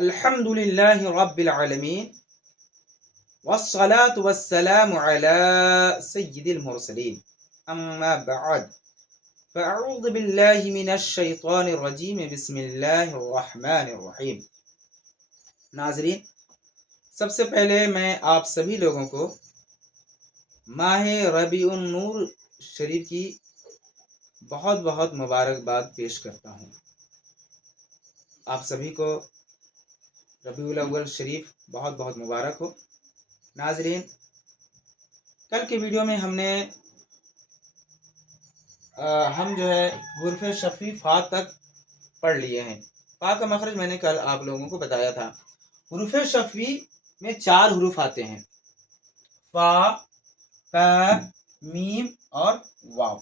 الحمدللہ رب العالمین والصلاة والسلام على سید المرسلین اما بعد فاعوذ باللہ من الشیطان الرجیم بسم اللہ الرحمن الرحیم۔ ناظرین، سب سے پہلے میں آپ سبھی لوگوں کو ماہ ربیع النور شریف کی بہت بہت مبارکباد پیش کرتا ہوں۔ آپ سبھی کو ربیع الاول شریف بہت بہت مبارک ہو۔ ناظرین، کل کے ویڈیو میں ہم حروف شفوی فا تک پڑھ لیے ہیں۔ فا کا مخرج میں نے کل آپ لوگوں کو بتایا تھا۔ حروف شفوی میں 4 حروف آتے ہیں، فا، پ، میم اور واو،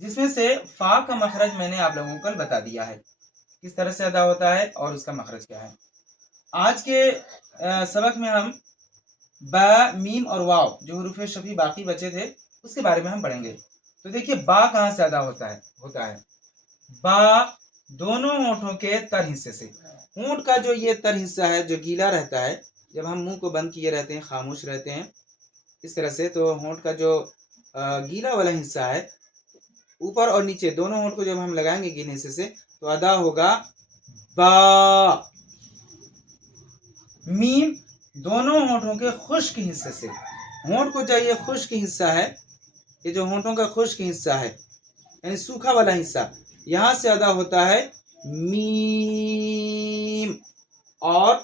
جس میں سے فا کا مخرج میں نے آپ لوگوں کو کل بتا دیا ہے کس طرح سے ادا ہوتا ہے اور اس کا مخرج کیا ہے۔ آج کے سبق میں ہم با، میم اور واو جو حروف شفوی باقی بچے تھے اس کے بارے میں ہم پڑھیں گے۔ تو دیکھیے با کہاں سے ادا ہوتا ہے با دونوں ہونٹوں کے تر حصے سے۔ ہونٹ کا جو یہ تر حصہ ہے جو گیلا رہتا ہے، جب ہم منہ کو بند کیے رہتے ہیں، خاموش رہتے ہیں اس طرح سے، تو ہونٹ کا جو گیلا والا حصہ ہے اوپر اور نیچے دونوں ہونٹ کو جب ہم لگائیں گے گیلے حصے سے تو ادا ہوگا با۔ میم دونوں ہونٹوں کے خشک حصے سے، ہونٹ کو جو یہ خشک حصہ ہے، یہ جو ہونٹوں کا خشک حصہ ہے یعنی سوکھا والا حصہ، یہاں سے ادا ہوتا ہے میم۔ اور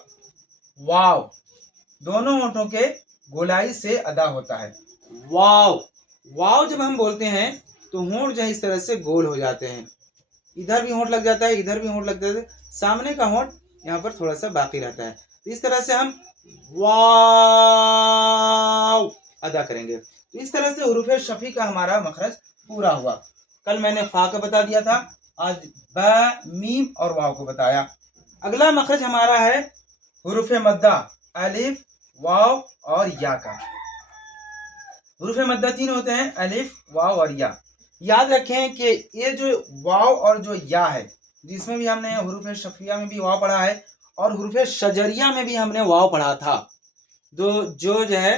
واو دونوں ہونٹوں کے گولائی سے ادا ہوتا ہے واو۔ واو جب ہم بولتے ہیں تو ہونٹ جو ہے اس طرح سے گول ہو جاتے ہیں، ادھر بھی ہونٹ لگ جاتا ہے، ادھر بھی ہونٹ لگ جاتا ہے، سامنے کا ہونٹ یہاں پر تھوڑا سا باقی رہتا ہے۔ اس طرح سے ہم واو ادا کریں گے۔ اس طرح سے حروف شفوی کا ہمارا مخرج پورا ہوا۔ کل میں نے فا کا بتا دیا تھا، آج با، میم اور واو کو بتایا۔ اگلا مخرج ہمارا ہے حروف مدہ، الف، واو اور یا کا۔ حروف مدہ 3 ہوتے ہیں، الف، واو اور یا۔ یاد رکھیں کہ یہ جو واو اور جو یا ہے، جس میں بھی ہم نے حروف شفویہ میں بھی واو پڑھا ہے اور حروف شجریہ میں بھی ہم نے واو پڑھا تھا، جو ہے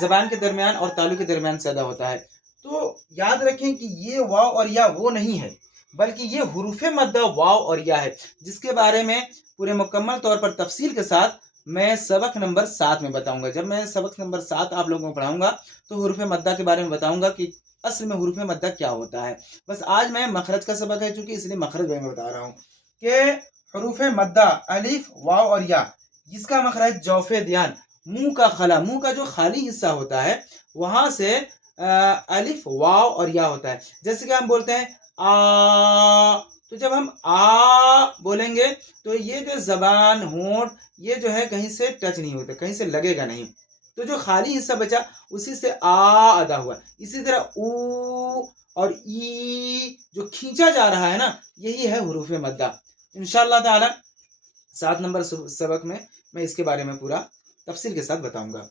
زبان کے درمیان اور تالو کے درمیان سے ادا ہوتا ہے۔ تو یاد رکھیں کہ یہ واو اور یا وہ نہیں ہے، بلکہ یہ حروف مدہ واو اور یا ہے، جس کے بارے میں پورے مکمل طور پر تفصیل کے ساتھ میں سبق نمبر 7 میں بتاؤں گا۔ جب میں سبق نمبر 7 آپ لوگوں کو پڑھاؤں گا تو حروف مدہ کے بارے میں بتاؤں گا کہ اصل میں حروف مدہ کیا ہوتا ہے۔ بس آج میں مخرج کا سبق ہے چونکہ اس لیے مخرج میں بتا رہا ہوں کہ حروف مدہ الف، واو اور یا، جس کا مخرج جوف دیان، منہ کا خلا، منہ کا جو خالی حصہ ہوتا ہے وہاں سے الف، واو اور یا ہوتا ہے۔ جیسے کہ ہم بولتے ہیں آ، تو جب ہم آ بولیں گے تو یہ جو زبان، ہونٹ، یہ جو ہے کہیں سے ٹچ نہیں ہوتا، کہیں سے لگے گا نہیں، تو جو خالی حصہ بچا اسی سے آ ادا ہوا۔ اسی طرح او اور ای جو کھینچا جا رہا ہے نا، یہی ہے حروف مدہ۔ انشاءاللہ تعالی 7 نمبر سبق میں اس کے بارے میں پورا تفصیل کے ساتھ بتاؤں گا۔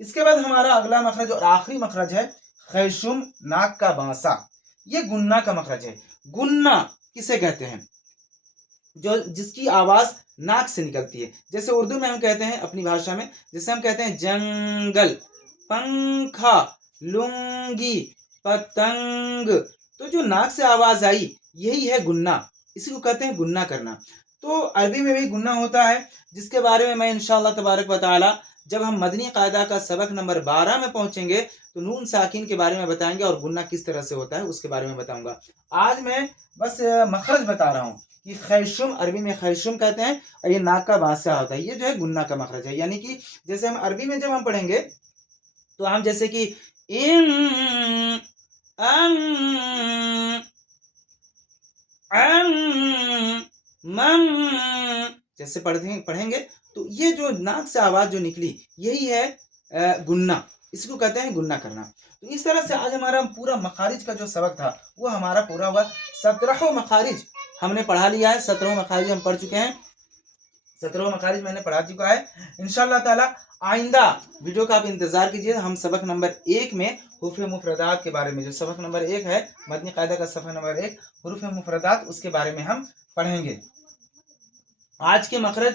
اس کے بعد ہمارا اگلا مخرج اور آخری مخرج ہے خیشم، ناک کا بانسا۔ یہ گننا کا مخرج ہے۔ گننا کسے کہتے ہیں؟ جس کی آواز ناک سے نکلتی ہے۔ جیسے اردو میں ہم کہتے ہیں اپنی بھاشا میں، جیسے ہم کہتے ہیں جنگل، پنکھا، لنگی، پتنگ، تو جو ناک سے آواز آئی یہی ہے گننا، اسی کو کہتے ہیں گننا کرنا۔ تو عربی میں بھی گننا ہوتا ہے، جس کے بارے میں انشاءاللہ تبارک و تعالی جب ہم مدنی قاعدہ کا سبق نمبر 12 میں پہنچیں گے تو نون ساکن کے بارے میں بتائیں گے اور گننا کس طرح سے ہوتا ہے اس کے بارے میں بتاؤں گا۔ آج میں بس مخرج بتا رہا ہوں کہ خیشم عربی میں خیشم کہتے ہیں اور یہ ناک کا بانسا ہوتا ہے، یہ جو ہے گننا کا مخرج ہے۔ یعنی کہ جیسے ہم عربی میں جب ہم پڑھیں گے تو ہم جیسے کہ ان، ان، ان، من جیسے پڑھیں گے تو یہ جو ناک سے آواز جو نکلی یہی ہے گننا، اس کو کہتے ہیں گننا کرنا۔ تو اس طرح سے آج ہمارا پورا مخارج کا جو سبق تھا وہ ہمارا پورا ہوا۔ 17 مخارج ہم نے پڑھا لیا ہے، 17 مخارج ہم پڑھ چکے ہیں، 17 مخارج میں نے پڑھا چکا ہے۔ انشاءاللہ تعالی آئندہ ویڈیو کا آپ انتظار کیجیے، ہم سبق نمبر 1 میں حروف مفردات کے بارے میں، جو سبق نمبر 1 ہے مدنی قاعدہ کا صفحہ نمبر 1 حروف مفردات، اس کے بارے میں ہم پڑھیں گے۔ آج کے مخرج